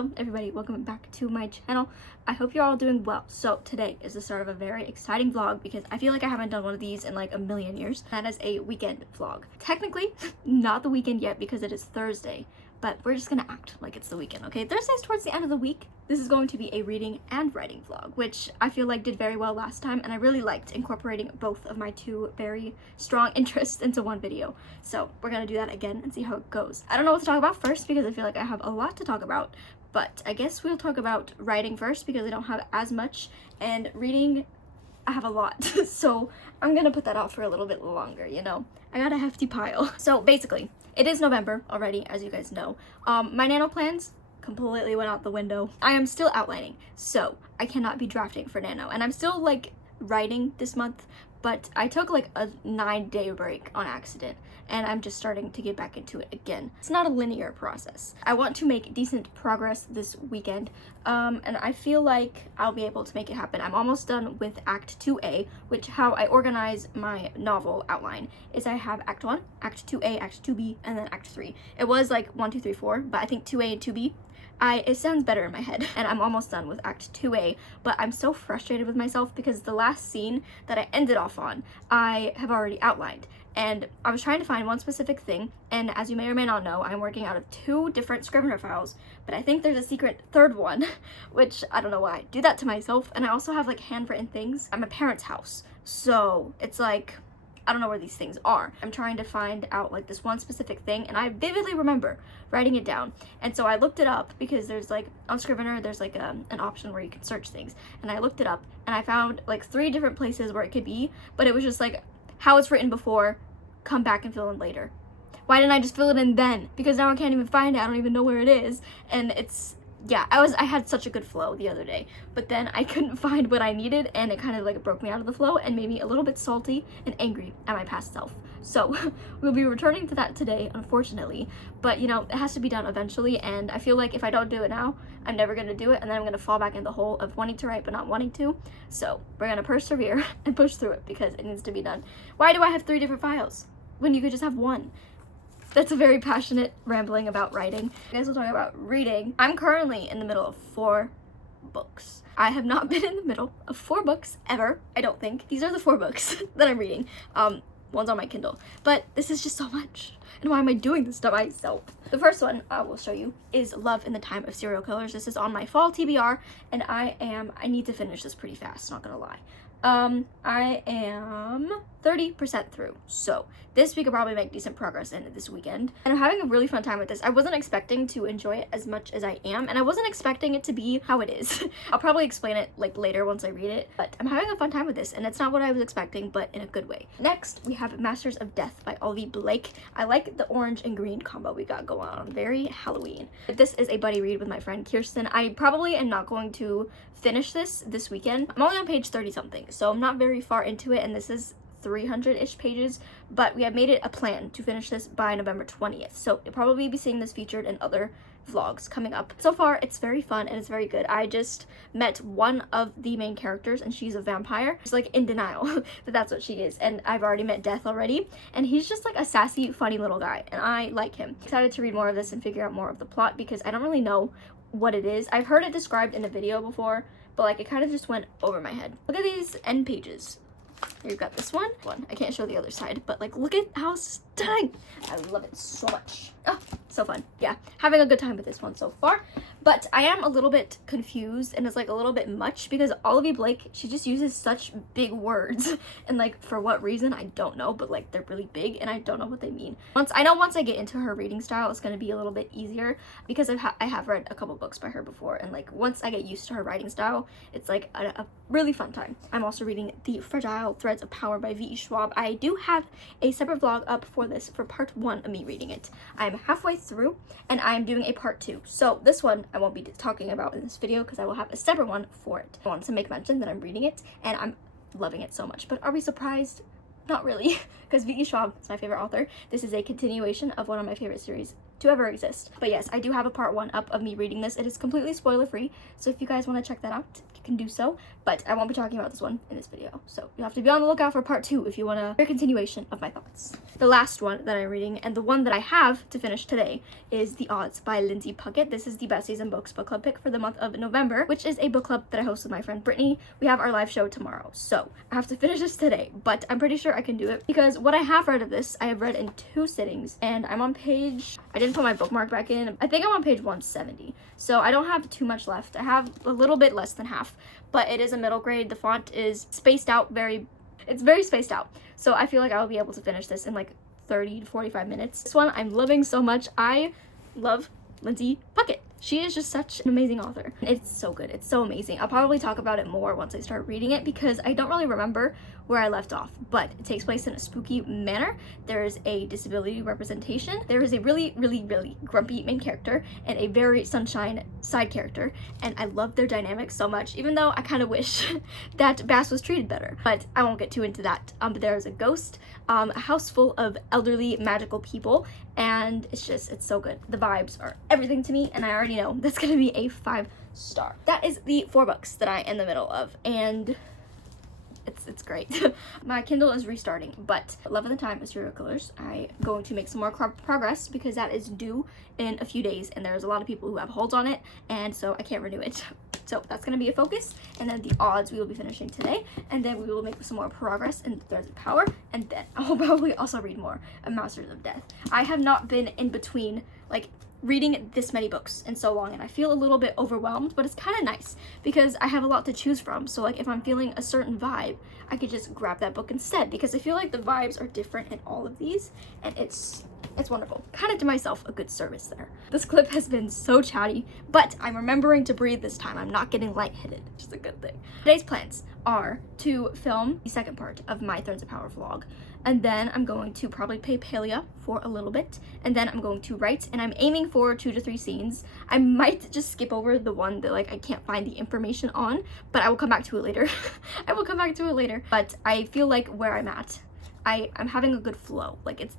Hello everybody, welcome back to my channel. I hope you're all doing well. So today is the start of a very exciting vlog because I feel like I haven't done one of these in like a million years. That is a weekend vlog. Technically, not the weekend yet because it is Thursday, but we're just gonna act like it's the weekend, okay? Thursday's towards the end of the week. This is going to be a reading and writing vlog, which I feel like did very well last time, and I really liked incorporating both of my two very strong interests into one video. So we're gonna do that again and see how it goes. I don't know what to talk about first because I feel like I have a lot to talk about, but I guess we'll talk about writing first because I don't have as much, and reading, I have a lot. So I'm gonna put that off for a little bit longer, you know? I got a hefty pile. So basically, it is November already, as you guys know. My nano plans completely went out the window. I am still outlining, so I cannot be drafting for nano, and I'm still like writing this month, but I took like a 9-day break on accident, and I'm just starting to get back into it again. It's not a linear process. I want to make decent progress this weekend, and I feel like I'll be able to make it happen. I'm almost done with Act 2A, which how I organize my novel outline is I have Act 1, Act 2A, Act 2B, and then Act 3. It was like 1, 2, 3, 4, but I think 2A and 2B, it sounds better in my head, and I'm almost done with Act 2A, but I'm so frustrated with myself because the last scene that I ended off on, I have already outlined, and I was trying to find one specific thing, and as you may or may not know, I'm working out of 2 different Scrivener files, but I think there's a secret third one, which I don't know why I do that to myself. And I also have like handwritten things at my parents' house, so it's like, I don't know where these things are. I'm trying to find out like this one specific thing, and I vividly remember writing it down. And so I looked it up because there's like on Scrivener there's like an option where you can search things, and I looked it up and I found like 3 different places where it could be, but it was just like how it's written before, come back and fill in later. Why didn't I just fill it in then? Because now I can't even find it. I don't even know where it is, and it's, yeah, I had such a good flow the other day, but then I couldn't find what I needed, and it kind of like broke me out of the flow and made me a little bit salty and angry at my past self. So we'll be returning to that today, unfortunately, but you know, it has to be done eventually, and I feel like if I don't do it now, I'm never gonna do it, and then I'm gonna fall back in the hole of wanting to write but not wanting to. So we're gonna persevere and push through it because it needs to be done. Why do I have 3 different files when you could just have 1? That's a very passionate rambling about writing. I guess we'll talk about reading. I'm currently in the middle of 4 books. I have not been in the middle of 4 books ever, I don't think. These are the 4 books that I'm reading. One's on my Kindle, but this is just so much. And why am I doing this to myself? The first one I will show you is Love in the Time of Serial Killers. This is on my fall TBR, and I need to finish this pretty fast, not gonna lie. I am 30% through, so this week I'll probably make decent progress in it this weekend, and I'm having a really fun time with this. I wasn't expecting to enjoy it as much as I am, and I wasn't expecting it to be how it is. I'll probably explain it like later once I read it, but I'm having a fun time with this, and it's not what I was expecting, but in a good way. Next, we have Masters of Death by Olivie. I like the orange and green combo we got going on. Very Halloween. This is a buddy read with my friend Kirsten. I probably am not going to finish this weekend. I'm only on page 30 something, so I'm not very far into it, and this is 300-ish pages, but we have made it a plan to finish this by November 20th, so you'll probably be seeing this featured in other vlogs coming up. So far, it's very fun and it's very good. I just met one of the main characters, and she's a vampire. She's like in denial that that's what she is, and I've already met Death already, and he's just like a sassy, funny little guy, and I like him. Excited to read more of this and figure out more of the plot because I don't really know what it is. I've heard it described in a video before, but like it kind of just went over my head. Look at these end pages. Here you've got this one. I can't show the other side, but like look at how stunning. I love it so much. Oh, so fun. Yeah, having a good time with this one so far, but I am a little bit confused, and it's like a little bit much because Olivie Blake, she just uses such big words, and like for what reason I don't know, but like they're really big and I don't know what they mean. Once I get into her reading style, it's going to be a little bit easier because I have read a couple books by her before, and like once I get used to her writing style, it's like a really fun time. I'm also reading The Fragile Threads of Power by V.E. Schwab. I do have a separate vlog up for this for part 1 of me reading it. I'm halfway through, and I'm doing a part 2. So this one I won't be talking about in this video because I will have a separate one for it. I want to make mention that I'm reading it and I'm loving it so much. But are we surprised? Not really, because V.E. Schwab is my favorite author. This is a continuation of one of my favorite series to ever exist. But yes, I do have a part 1 up of me reading this. It is completely spoiler free, so if you guys want to check that out, you can do so, but I won't be talking about this one in this video, so you'll have to be on the lookout for part 2 if you want to hear a continuation of my thoughts. The last one that I'm reading, and the one that I have to finish today, is The Odds by Lindsay Puckett. This is the Best Season Books book club pick for the month of November, which is a book club that I host with my friend Brittany. We have our live show tomorrow, so I have to finish this today, but I'm pretty sure I can do it because what I have read of this, I have read in 2 sittings, and I'm on page, I didn't put my bookmark back in, I think I'm on page 170, so I don't have too much left. I have a little bit less than half, but it is a middle grade. The font is spaced out it's very spaced out, so I feel like I will be able to finish this in like 30 to 45 minutes. This one I'm loving so much. I love Lindsay Puckett. She is just such an amazing author. It's so good. It's so amazing. I'll probably talk about it more once I start reading it because I don't really remember where I left off, but it takes place in a spooky manor. There is a disability representation. There is a really, really, really grumpy main character and a very sunshine side character, and I love their dynamics so much, even though I kind of wish that Bass was treated better, but I won't get too into that. But there is a ghost, a house full of elderly magical people, and it's so good. The vibes are everything to me, and I already know that's gonna be a 5-star. That is the 4 books that I am in the middle of, and it's great. My Kindle is restarting, but Love of the Time is Serial Killers. I'm going to make some more progress because that is due in a few days, and there's a lot of people who have holds on it, and so I can't renew it. So that's going to be a focus, and then The Odds we will be finishing today, and then we will make some more progress in Threads of Power, and then I'll probably also read more of Masters of Death. I have not been in between, like, reading this many books in so long, and I feel a little bit overwhelmed, but it's kind of nice because I have a lot to choose from. So like if I'm feeling a certain vibe, I could just grab that book instead because I feel like the vibes are different in all of these, and it's wonderful. Kind of to myself a good service there. This clip has been so chatty, but I'm remembering to breathe this time. I'm not getting lightheaded, which is a good thing. Today's plans are to film the second part of my Threads of Power vlog, and then I'm going to probably play Palia for a little bit, and then I'm going to write, and I'm aiming for 2 to 3 scenes. I might just skip over the one that like I can't find the information on, but I will come back to it later. I will come back to it later, but I feel like where I'm at, I'm having a good flow. Like it's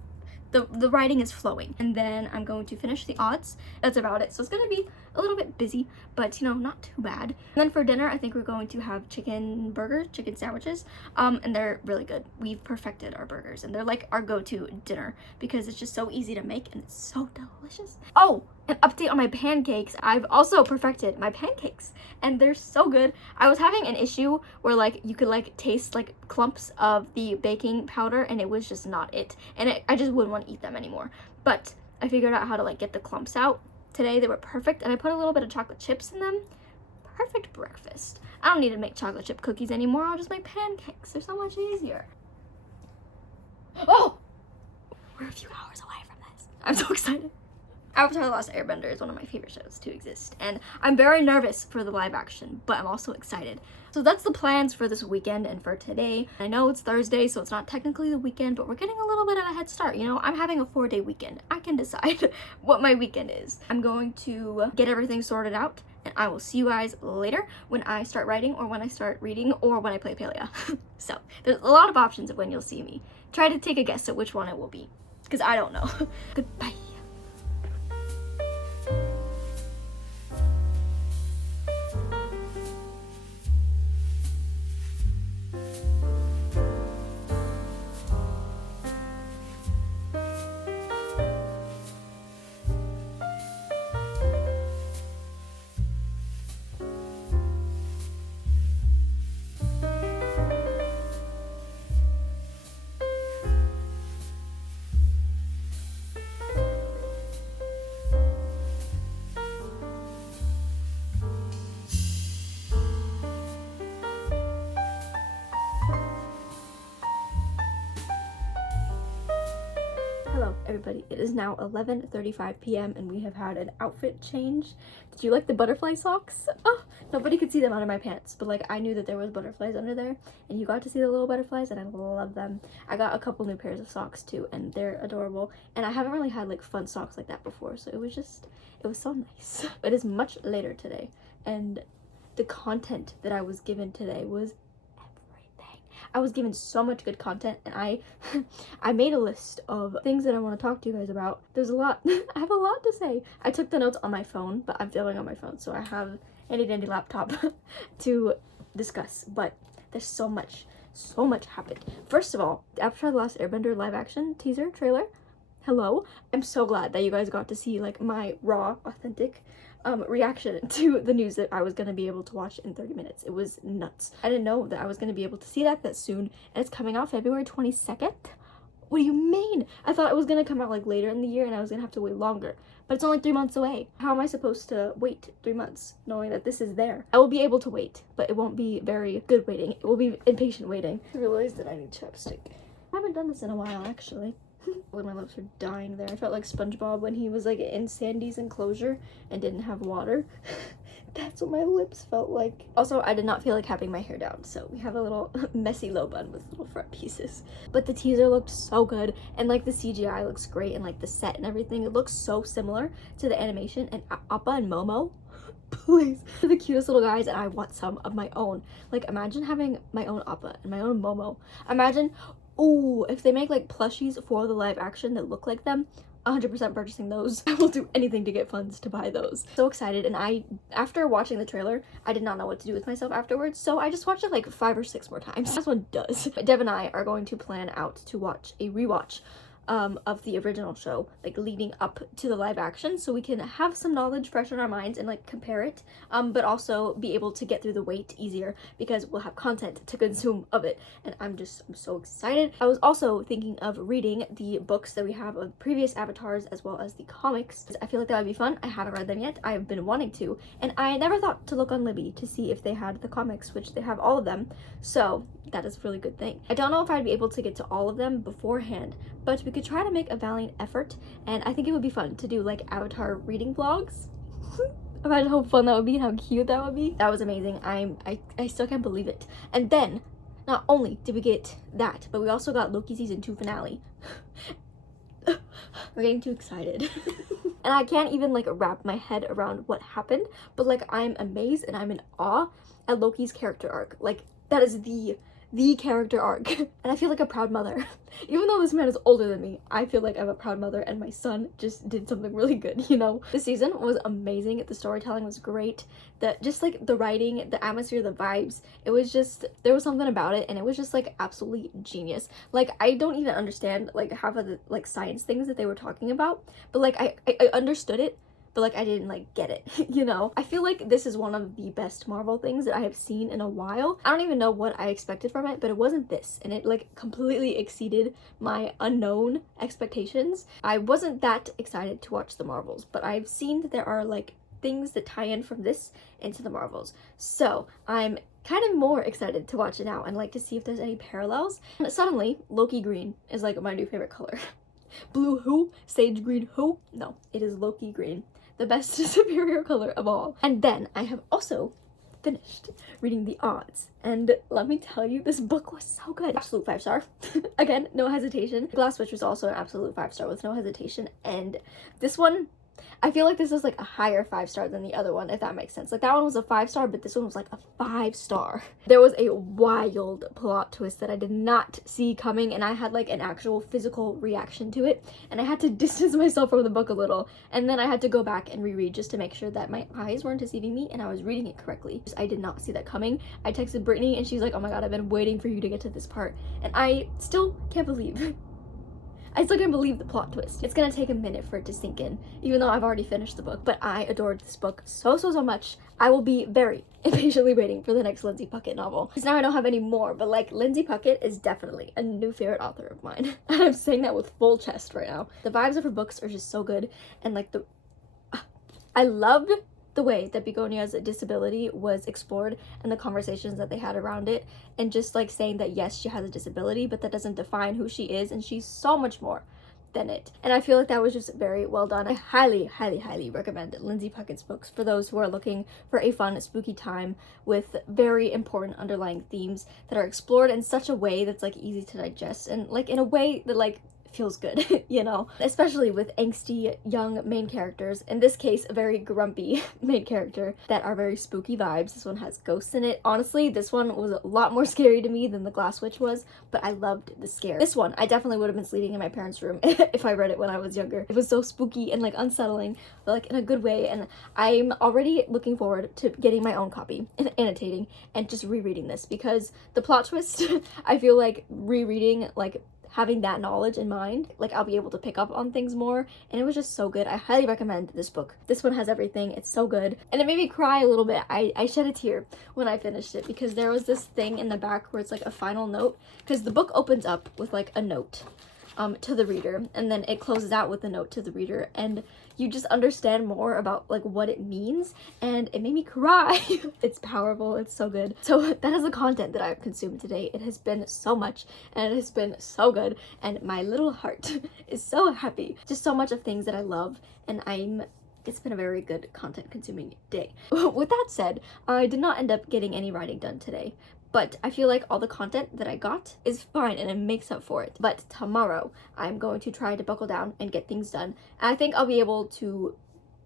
the writing is flowing, and then I'm going to finish The Odds. That's about it. So it's gonna be a little bit busy, but you know, not too bad. And then for dinner, I think we're going to have chicken burgers, chicken sandwiches, and they're really good. We've perfected our burgers, and they're like our go-to dinner because it's just so easy to make and it's so delicious. Oh, an update on my pancakes. I've also perfected my pancakes, and they're so good. I was having an issue where like you could like taste like clumps of the baking powder, and it was just not it, and I just wouldn't want to eat them anymore. But I figured out how to like get the clumps out. Today they were perfect, and I put a little bit of chocolate chips in them. Perfect breakfast. I don't need to make chocolate chip cookies anymore. I'll just make pancakes. They're so much easier. Oh! We're a few hours away from this. I'm so excited. Avatar: The Last Airbender is one of my favorite shows to exist, and I'm very nervous for the live action, but I'm also excited. So that's the plans for this weekend and for today. I know it's Thursday, so it's not technically the weekend, but we're getting a little bit of a head start. You know, I'm having a 4-day weekend. I can decide what my weekend is. I'm going to get everything sorted out, and I will see you guys later when I start writing, or when I start reading, or when I play Palia. So there's a lot of options of when you'll see me. Try to take a guess at which one it will be, because I don't know. Goodbye. Hello everybody, it is now 11:35 p.m. and we have had an outfit change. Did you like the butterfly socks? Oh, nobody could see them under my pants, but like I knew that there was butterflies under there, and you got to see the little butterflies, and I love them. I got a couple new pairs of socks too, and they're adorable, and I haven't really had like fun socks like that before, so it was so nice. It is much later today, and the content that I was given today was everything. I was given so much good content, and I I made a list of things that I want to talk to you guys about. There's a lot. I have a lot to say. I took the notes on my phone, but I'm filming on my phone, so I have handy dandy laptop to discuss, but there's so much happened. First of all, Avatar: The Last Airbender live action teaser trailer. Hello. I'm so glad that you guys got to see like my raw, authentic reaction to the news that I was gonna be able to watch in 30 minutes. It was nuts. I didn't know that I was gonna be able to see that soon, and it's coming out February 22nd. What do you mean? I thought it was gonna come out like later in the year and I was gonna have to wait longer, but it's only 3 months away. How am I supposed to wait 3 months knowing that this is there? I will be able to wait, but it won't be very good waiting. It will be impatient waiting. I realized that I need chapstick. I haven't done this in a while, actually. When my lips are dying there. I felt like SpongeBob when he was like in Sandy's enclosure and didn't have water. That's what my lips felt like. Also, I did not feel like having my hair down, so we have a little messy low bun with little front pieces. But the teaser looked so good, and like the CGI looks great, and like the set and everything, it looks so similar to the animation. And Appa and Momo, please, they're the cutest little guys, and I want some of my own. Like, imagine having my own Appa and my own Momo. Imagine, oh, if they make like plushies for the live action that look like them, 100% purchasing those. I will do anything to get funds to buy those. So excited. And after watching the trailer, I did not know what to do with myself afterwards, so I just watched it like 5 or 6 more times. This one does. Dev and I are going to plan out to watch a rewatch of the original show, like leading up to the live action, so we can have some knowledge fresh in our minds and like compare it, but also be able to get through the wait easier because we'll have content to consume of it. And I'm so excited. I was also thinking of reading the books that we have of previous avatars as well as the comics. I feel like that would be fun. I haven't read them yet. I've been wanting to, and I never thought to look on Libby to see if they had the comics, which they have all of them, so that is a really good thing. I don't know if I'd be able to get to all of them beforehand, but we could try to make a valiant effort, and I think it would be fun to do like Avatar reading vlogs. Imagine how fun that would be and how cute that would be. That was amazing. I still can't believe it. And then, not only did we get that, but we also got Loki season 2 finale. We're getting too excited. And I can't even like wrap my head around what happened, but like I'm amazed and I'm in awe at Loki's character arc. Like, that is the character arc. And I feel like a proud mother. Even though this man is older than me, I feel like I'm a proud mother, and my son just did something really good, you know? This season was amazing. The storytelling was great. Just like the writing, the atmosphere, the vibes, it was just, there was something about it, and it was just like absolutely genius. Like, I don't even understand like half of the like science things that they were talking about, but like I understood it, but like I didn't like get it, you know? I feel like this is one of the best Marvel things that I have seen in a while. I don't even know what I expected from it, but it wasn't this, and it like completely exceeded my unknown expectations. I wasn't that excited to watch the Marvels, but I've seen that there are like things that tie in from this into the Marvels, so I'm kind of more excited to watch it now and like to see if there's any parallels. And suddenly Loki green is like my new favorite color. Blue who? Sage green who? No, it is Loki green. The best superior color of all. And then I have also finished reading The Odds, and let me tell you, this book was so good. Absolute 5-star. Again, no hesitation. Glass Witch was also an absolute 5-star with no hesitation, and this one, I feel like this is like a higher 5-star than the other one, if that makes sense. Like, that one was a 5-star, but this one was like a 5-star. There was a wild plot twist that I did not see coming, and I had like an actual physical reaction to it, and I had to distance myself from the book a little, and then I had to go back and reread just to make sure that my eyes weren't deceiving me and I was reading it correctly. I did not see that coming. I texted Brittany and she's like, oh my god, I've been waiting for you to get to this part, and I still can't believe the plot twist. It's gonna take a minute for it to sink in, even though I've already finished the book, but I adored this book so much. I will be very impatiently waiting for the next Lindsay Puckett novel. Because now I don't have any more, but like, Lindsay Puckett is definitely a new favorite author of mine. And I'm saying that with full chest right now. The vibes of her books are just so good, and like I loved the way that Begonia's disability was explored and the conversations that they had around it, and just like saying that yes, she has a disability, but that doesn't define who she is, and she's so much more than it. And I feel like that was just very well done. I highly recommend Lindsay Puckett's books for those who are looking for a fun, spooky time with very important underlying themes that are explored in such a way that's like easy to digest, and like in a way that like feels good, you know? Especially with angsty young main characters. In this case, a very grumpy main character that are very spooky vibes. This one has ghosts in it. Honestly, this one was a lot more scary to me than the Glass Witch was, but I loved the scare. This one, I definitely would have been sleeping in my parents' room if I read it when I was younger. It was so spooky and like unsettling, but like in a good way, and I'm already looking forward to getting my own copy and annotating and just rereading this, because the plot twist, I feel like rereading, like having that knowledge in mind, like I'll be able to pick up on things more, and it was just so good. I highly recommend this book. This one has everything. It's so good, and it made me cry a little bit. I shed a tear when I finished it, because there was this thing in the back where it's like a final note, because the book opens up with like a note to the reader, and then it closes out with a note to the reader, and you just understand more about like what it means, and it made me cry. It's powerful. It's so good. So that is the content that I've consumed today. It has been so much, and it has been so good, and my little heart is so happy. Just so much of things that I love, and it's been a very good content consuming day. With that said, I did not end up getting any writing done today, but I feel like all the content that I got is fine and it makes up for it. But tomorrow, I'm going to try to buckle down and get things done. And I think I'll be able to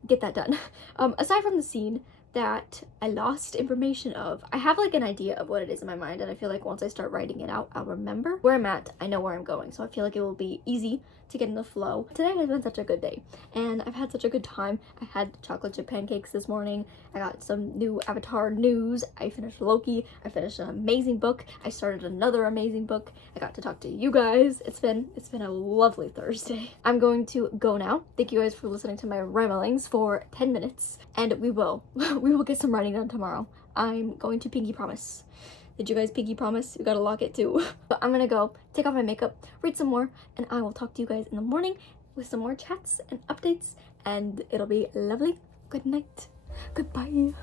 get that done. Aside from the scene that I lost information of, I have like an idea of what it is in my mind, and I feel like once I start writing it out, I'll remember where I'm at. I know where I'm going, so I feel like it will be easy to get in the flow. Today has been such a good day, and I've had such a good time. I had chocolate chip pancakes this morning. I got some new Avatar news. I finished Loki. I finished an amazing book. I started another amazing book. I got to talk to you guys. It's been a lovely Thursday. I'm going to go now. Thank you guys for listening to my ramblings for 10 minutes, and we will get some writing done tomorrow. I'm going to pinky promise. Did you guys pinky promise? You gotta lock it too. But I'm gonna go take off my makeup, read some more, and I will talk to you guys in the morning with some more chats and updates, and it'll be lovely. Good night. Goodbye.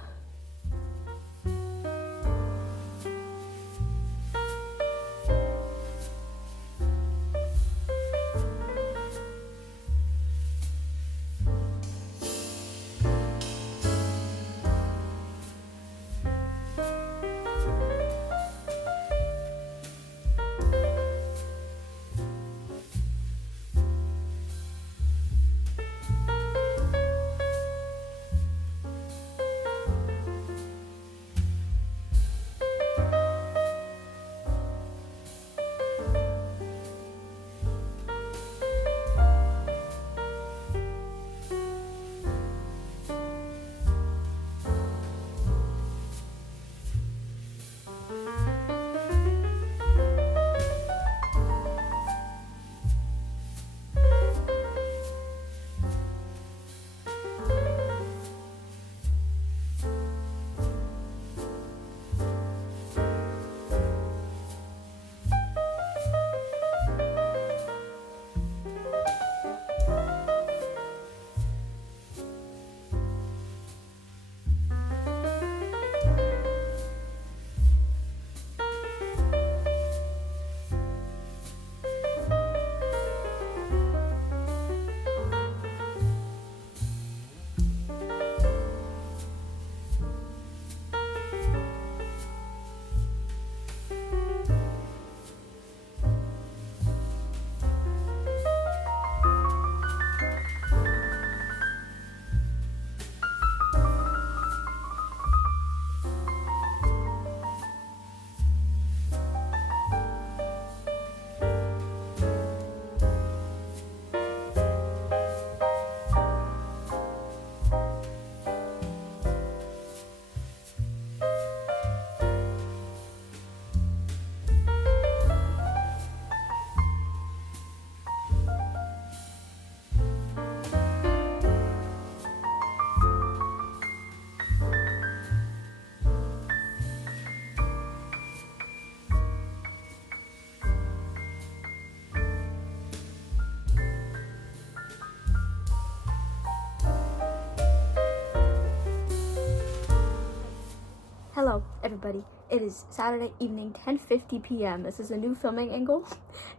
Hello, everybody. It is Saturday evening, 10:50 p.m. This is a new filming angle,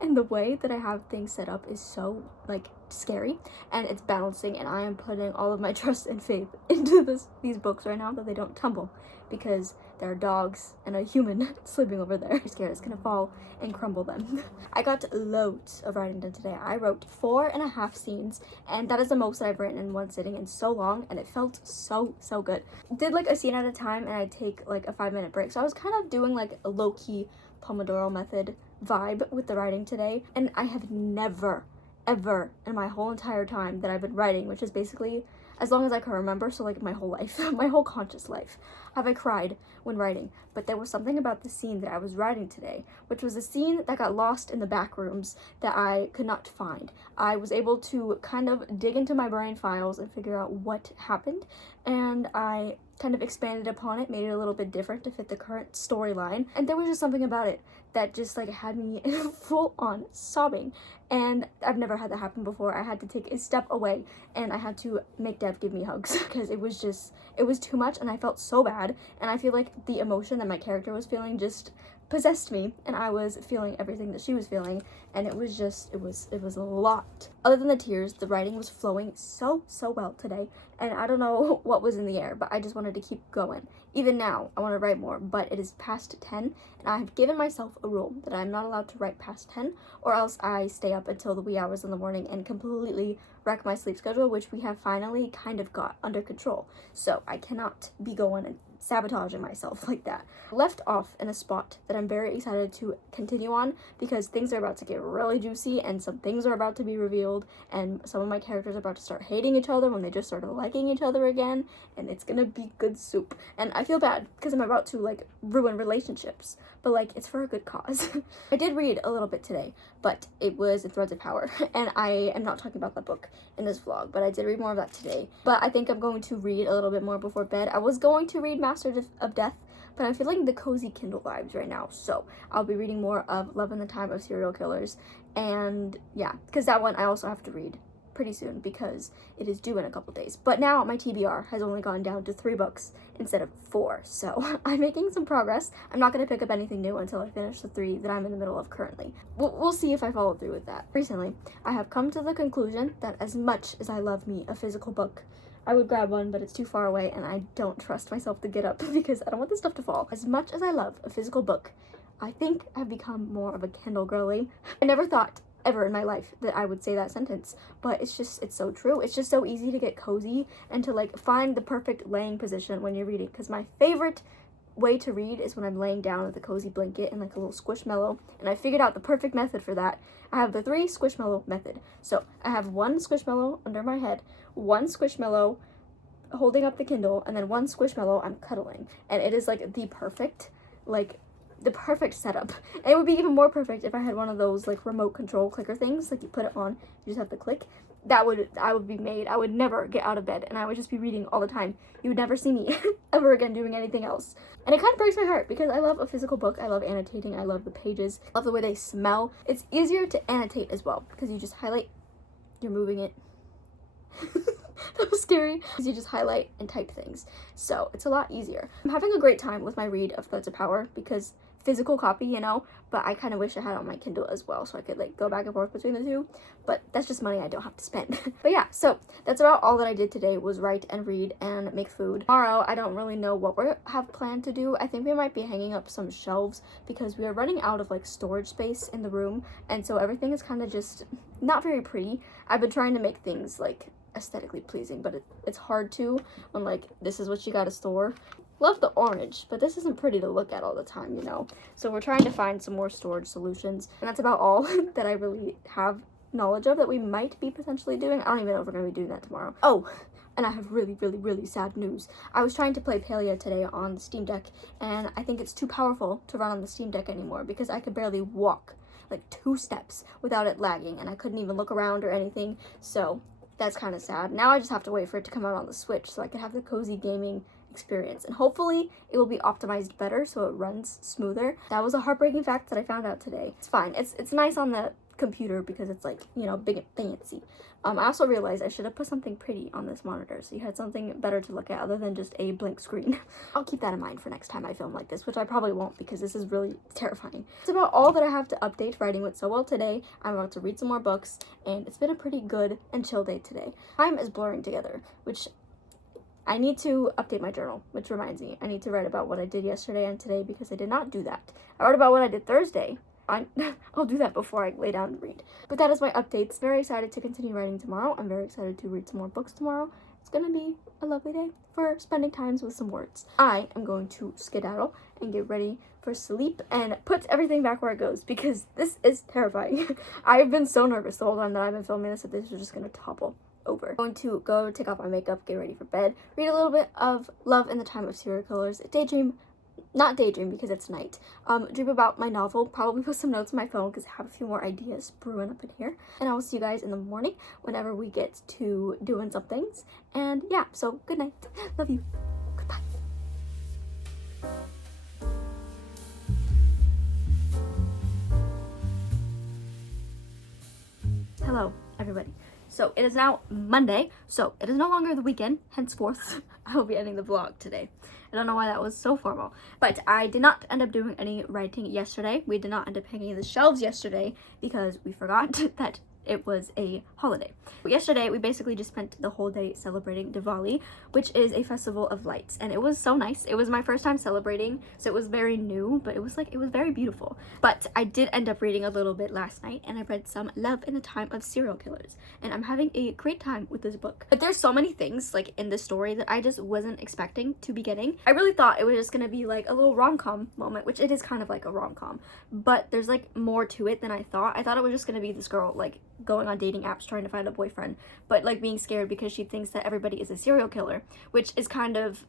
and the way that I have things set up is so, like, scary, and it's balancing, and I am putting all of my trust and faith into these books right now that they don't tumble, because there are dogs and a human sleeping over there. I'm scared it's gonna fall and crumble them. I got loads of writing done today. I wrote 4.5 scenes, and that is the most that I've written in one sitting in so long, and it felt so good. Did like a scene at a time, and I'd take like a 5-minute break, so I was kind of doing like a low-key Pomodoro method vibe with the writing today, and I have never ever in my whole entire time that I've been writing, which is basically as long as I can remember, so like my whole life, my whole conscious life, have I cried when writing. But there was something about the scene that I was writing today, which was a scene that got lost in the back rooms that I could not find. I was able to kind of dig into my brain files and figure out what happened, and I kind of expanded upon it, made it a little bit different to fit the current storyline, and there was just something about it that just like had me full on sobbing. And I've never had that happen before. I had to take a step away and I had to make Dev give me hugs because it was too much, and I felt so bad, and I feel like the emotion that my character was feeling just possessed me, and I was feeling everything that she was feeling, and it was a lot. Other than the tears, the writing was flowing so well today, and I don't know what was in the air, but I just wanted to keep going. Even now, I want to write more, but it is past 10, and I have given myself a rule that I'm not allowed to write past 10, or else I stay up until the wee hours in the morning and completely wreck my sleep schedule, which we have finally kind of got under control. So I cannot be going and sabotaging myself like that. Left off in a spot that I'm very excited to continue on, because things are about to get really juicy and some things are about to be revealed, and some of my characters are about to start hating each other when they just started liking each other again, and it's gonna be good soup. And I feel bad because I'm about to like ruin relationships, but like it's for a good cause. I did read a little bit today, but it was in Threads of Power, and I am not talking about that book in this vlog, but I did read more of that today. But I think I'm going to read a little bit more before bed. I was going to read Masters of Death, but I'm feeling the cozy Kindle vibes right now, so I'll be reading more of Love in the Time of Serial Killers, and yeah, because that one I also have to read pretty soon because it is due in a couple days. But now my TBR has only gone down to 3 books instead of 4, so I'm making some progress. I'm not going to pick up anything new until I finish the 3 that I'm in the middle of currently. We'll see if I follow through with that. Recently, I have come to the conclusion that as much as I love me a physical book, I would grab one, but it's too far away and I don't trust myself to get up because I don't want this stuff to fall. As much as I love a physical book, I think I've become more of a Kindle girly. I never thought ever in my life that I would say that sentence, but it's so true. It's just so easy to get cozy and to like find the perfect laying position when you're reading, because my favorite way to read is when I'm laying down with a cozy blanket and like a little squishmallow, and I figured out the perfect method for that. I have the 3 squishmallow method. So I have 1 squishmallow under my head, 1 squishmallow holding up the Kindle, and then 1 squishmallow I'm cuddling, and it is like the perfect setup. And it would be even more perfect if I had one of those like remote control clicker things, like you put it on, you just have to click. I would be made. I would never get out of bed and I would just be reading all the time. You would never see me ever again doing anything else. And it kind of breaks my heart because I love a physical book. I love annotating. I love the pages. I love the way they smell. It's easier to annotate as well because you just highlight, you're moving it. That was scary. Because you just highlight and type things. So it's a lot easier. I'm having a great time with my read of Threads of Power because physical copy, you know, but I kind of wish I had it on my Kindle as well so I could like go back and forth between the two, but that's just money I don't have to spend. But yeah, so that's about all that I did today, was write and read and make food. Tomorrow, I don't really know what we have planned to do. I think we might be hanging up some shelves because we are running out of like storage space in the room, and so everything is kind of just not very pretty. I've been trying to make things like aesthetically pleasing, but it's hard to when like this is what you gotta store. Love the orange, but this isn't pretty to look at all the time, you know, so we're trying to find some more storage solutions, and that's about all that I really have knowledge of that we might be potentially doing. I don't even know if we're gonna be doing that tomorrow. Oh, and I have really sad news. I was trying to play Palia today on the Steam Deck, and I think it's too powerful to run on the Steam Deck anymore because I could barely walk like 2 steps without it lagging, and I couldn't even look around or anything, so that's kind of sad. Now I just have to wait for it to come out on the Switch so I can have the cozy gaming experience, and hopefully it will be optimized better so it runs smoother. That was a heartbreaking fact that I found out today. It's fine. It's nice on the computer because it's like, you know, big and fancy. I also realized I should have put something pretty on this monitor so you had something better to look at other than just a blank screen. I'll keep that in mind for next time I film like this, which I probably won't because this is really terrifying. It's about all that I have to update writing with so well today. I'm about to read some more books, and it's been a pretty good and chill day today. Time is blurring together, which I need to update my journal, which reminds me, I need to write about what I did yesterday and today because I did not do that. I wrote about what I did Thursday. I'll do that before I lay down and read. But that is my updates. Very excited to continue writing tomorrow. I'm very excited to read some more books tomorrow. It's gonna be a lovely day for spending times with some words. I am going to skedaddle and get ready for sleep and put everything back where it goes because this is terrifying. I've been so nervous the whole time that I've been filming this that this is just gonna topple over. I'm going to go take off my makeup, get ready for bed, read a little bit of Love in the Time of Serial Killers, not daydream because it's night, dream about my novel, probably put some notes on my phone because I have a few more ideas brewing up in here, and I will see you guys in the morning whenever we get to doing some things, and yeah, so good night, love you, goodbye. Hello, everybody. So it is now Monday, so it is no longer the weekend, henceforth I will be ending the vlog today. I don't know why that was so formal, but I did not end up doing any writing yesterday. We did not end up hanging the shelves yesterday because we forgot that it was a holiday. But yesterday we basically just spent the whole day celebrating Diwali, which is a festival of lights, and it was so nice. It was my first time celebrating, so it was very new, but it was very beautiful. But I did end up reading a little bit last night, and I read some Love in the Time of Serial Killers, and I'm having a great time with this book. But there's so many things like in this story that I just wasn't expecting to be getting. I really thought it was just gonna be like a little rom-com moment, which it is kind of like a rom-com, but there's like more to it than I thought. I thought it was just gonna be this girl like going on dating apps trying to find a boyfriend, but like being scared because she thinks that everybody is a serial killer, which is kind of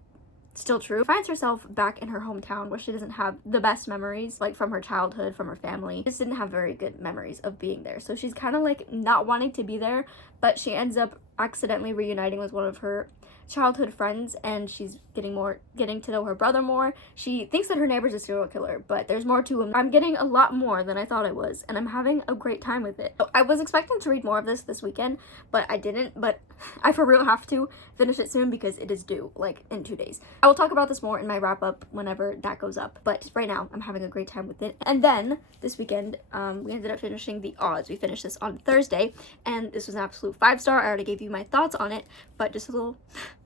still true. Finds herself back in her hometown where she doesn't have the best memories, like from her childhood, from her family. Just didn't have very good memories of being there, so she's kind of like not wanting to be there, but she ends up accidentally reuniting with one of her childhood friends, and she's getting to know her brother more. She thinks that her neighbor's a serial killer, but there's more to him. I'm getting a lot more than I thought I was, and I'm having a great time with it. I was expecting to read more of this weekend, but I didn't, but I for real have to finish it soon because it is due like in 2 days. I will talk about this more in my wrap up whenever that goes up, but right now I'm having a great time with it. And then this weekend we ended up finishing The Odds. We finished this on Thursday, and this was an absolute 5-star. I already gave you my thoughts on it, but just a little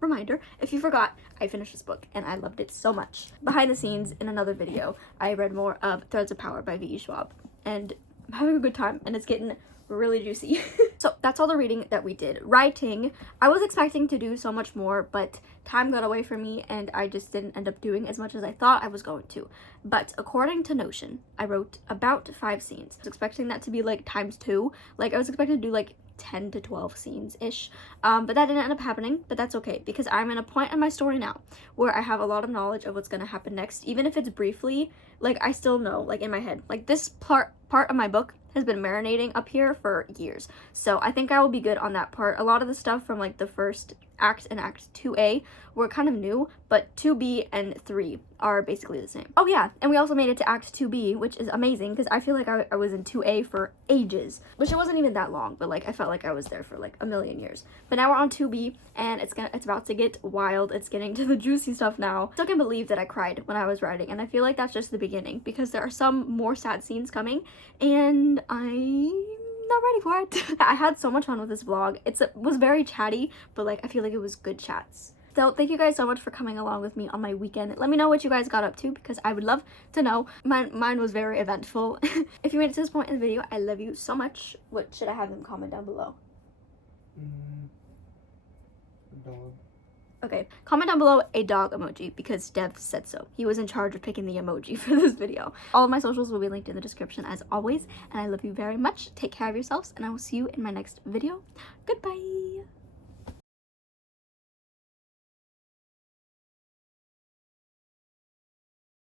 reminder, if you forgot, I finished this book and I loved it so much. Behind the scenes in another video, I read more of Threads of Power by V.E. Schwab, and I'm having a good time, and it's getting really juicy. So that's all the reading that we did. Writing, I was expecting to do so much more, but time got away from me and I just didn't end up doing as much as I thought I was going to. But according to Notion, I wrote about 5 scenes. I was expecting that to be like ×2. Like I was expecting to do like 10 to 12 scenes-ish, but that didn't end up happening, but that's okay because I'm in a point in my story now where I have a lot of knowledge of what's gonna happen next. Even if it's briefly, like I still know, like in my head, like this part of my book has been marinating up here for years, so I think I will be good on that part. A lot of the stuff from like the first act and act 2A were kind of new, but 2B and 3 are basically the same. Oh yeah, and we also made it to act 2B, which is amazing because I feel like I was in 2A for ages, which it wasn't even that long, but like I felt like I was there for like a million years. But now we're on 2B and it's about to get wild. It's getting to the juicy stuff now. Still can't believe that I cried when I was writing, and I feel like that's just the beginning because there are some more sad scenes coming and I'm not ready for it. I had so much fun with this vlog. It was very chatty, but like I feel like it was good chats. So thank you guys so much for coming along with me on my weekend. Let me know what you guys got up to because I would love to know. Mine was very eventful. If you made it to this point in the video, I love you so much. What should I have them comment down below? Dog. Okay, comment down below a dog emoji because Dev said so. He was in charge of picking the emoji for this video. All of my socials will be linked in the description as always, and I love you very much. Take care of yourselves, and I will see you in my next video. Goodbye!